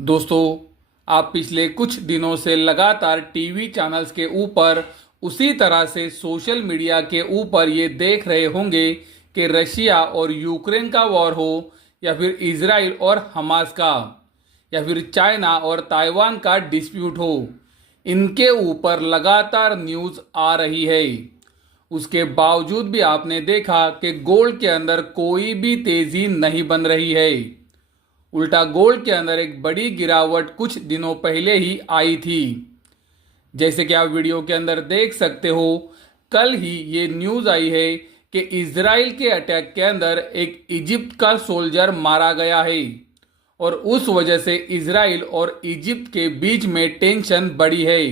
दोस्तों, आप पिछले कुछ दिनों से लगातार टीवी चैनल्स के ऊपर उसी तरह से सोशल मीडिया के ऊपर ये देख रहे होंगे कि रशिया और यूक्रेन का वॉर हो, या फिर इजराइल और हमास का, या फिर चाइना और ताइवान का डिस्प्यूट हो। इनके ऊपर लगातार न्यूज़ आ रही है। उसके बावजूद भी आपने देखा कि गोल्ड के अंदर कोई भी तेजी नहीं बन रही है। उल्टा गोल्ड के अंदर एक बड़ी गिरावट कुछ दिनों पहले ही आई थी। जैसे कि आप वीडियो के अंदर देख सकते हो, कल ही ये न्यूज़ आई है कि इजराइल के अटैक के अंदर एक इजिप्ट का सोल्जर मारा गया है, और उस वजह से इजराइल और इजिप्ट के बीच में टेंशन बढ़ी है।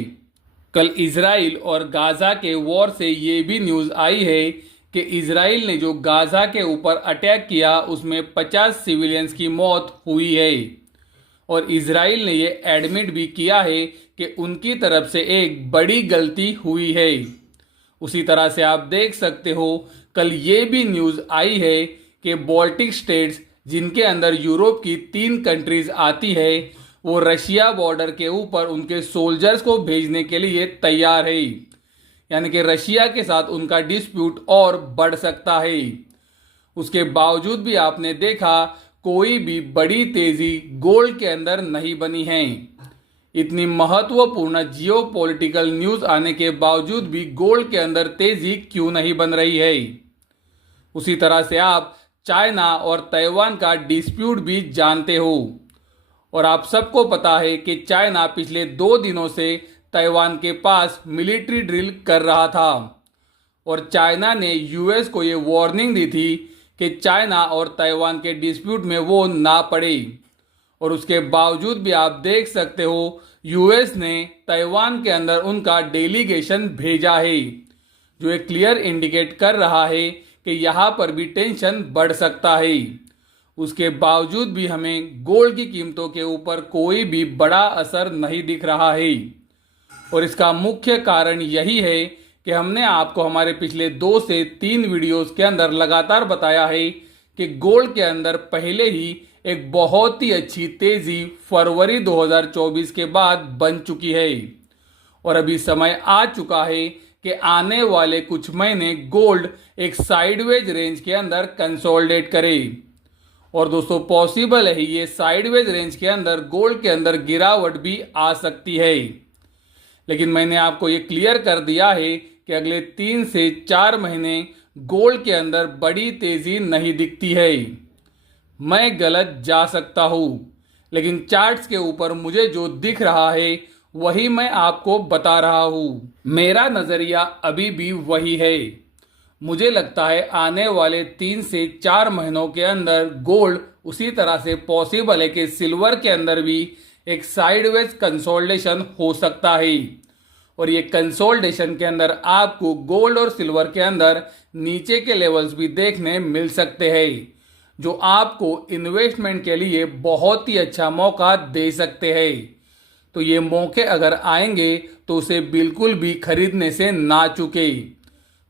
कल इजराइल और गाजा के वॉर से ये भी न्यूज़ आई है कि इजराइल ने जो गाजा के ऊपर अटैक किया उसमें 50 सिविलियंस की मौत हुई है, और इजराइल ने ये एडमिट भी किया है कि उनकी तरफ से एक बड़ी गलती हुई है। उसी तरह से आप देख सकते हो, कल ये भी न्यूज़ आई है कि बाल्टिक स्टेट्स, जिनके अंदर यूरोप की 3 कंट्रीज आती है, वो रशिया बॉर्डर के ऊपर उनके सोल्जर्स को भेजने के लिए तैयार है। यानी कि रशिया के साथ उनका डिस्प्यूट और बढ़ सकता है। उसके बावजूद भी आपने देखा कोई भी बड़ी तेजी गोल्ड के अंदर नहीं बनी है। इतनी महत्वपूर्ण जियोपॉलिटिकल न्यूज़ आने के बावजूद भी गोल्ड के अंदर तेजी क्यों नहीं बन रही है। उसी तरह से आप चाइना और ताइवान का डिस्प्यूट भी जानते हो, और आप सबको पता है कि चाइना पिछले 2 दिनों से ताइवान के पास मिलिट्री ड्रिल कर रहा था, और चाइना ने यूएस को ये वार्निंग दी थी कि चाइना और ताइवान के डिस्प्यूट में वो ना पड़े। और उसके बावजूद भी आप देख सकते हो, यूएस ने ताइवान के अंदर उनका डेलीगेशन भेजा है, जो एक क्लियर इंडिकेट कर रहा है कि यहाँ पर भी टेंशन बढ़ सकता है। उसके बावजूद भी हमें गोल्ड की कीमतों के ऊपर कोई भी बड़ा असर नहीं दिख रहा है, और इसका मुख्य कारण यही है कि हमने आपको हमारे पिछले 2 से 3 वीडियोस के अंदर लगातार बताया है कि गोल्ड के अंदर पहले ही एक बहुत ही अच्छी तेजी फरवरी 2024 के बाद बन चुकी है, और अभी समय आ चुका है कि आने वाले कुछ महीने गोल्ड एक साइडवेज रेंज के अंदर कंसोलिडेट करे। और दोस्तों, पॉसिबल है ये साइडवेज रेंज के अंदर गोल्ड के अंदर गिरावट भी आ सकती है। लेकिन मैंने आपको ये क्लियर कर दिया है कि अगले 3 से 4 महीने गोल्ड के अंदर बड़ी तेजी नहीं दिखती है। मैं गलत जा सकता हूँ, लेकिन चार्ट्स के ऊपर मुझे जो दिख रहा है वही मैं आपको बता रहा हूँ। मेरा नज़रिया अभी भी वही है। मुझे लगता है आने वाले 3 से 4 महीनों के अंदर गोल्ड उसी तरह से पॉसिबल है कि सिल्वर के अंदर भी एक साइडवेज कंसोलिडेशन हो सकता है, और ये कंसोलिडेशन के अंदर आपको गोल्ड और सिल्वर के अंदर नीचे के लेवल्स भी देखने मिल सकते हैं, जो आपको इन्वेस्टमेंट के लिए बहुत ही अच्छा मौका दे सकते हैं। तो ये मौके अगर आएंगे तो उसे बिल्कुल भी खरीदने से ना चूके।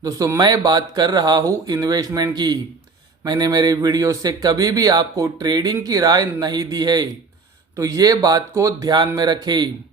दोस्तों, मैं बात कर रहा हूँ इन्वेस्टमेंट की। मैंने मेरे वीडियो से कभी भी आपको ट्रेडिंग की राय नहीं दी है, तो ये बात को ध्यान में रखें।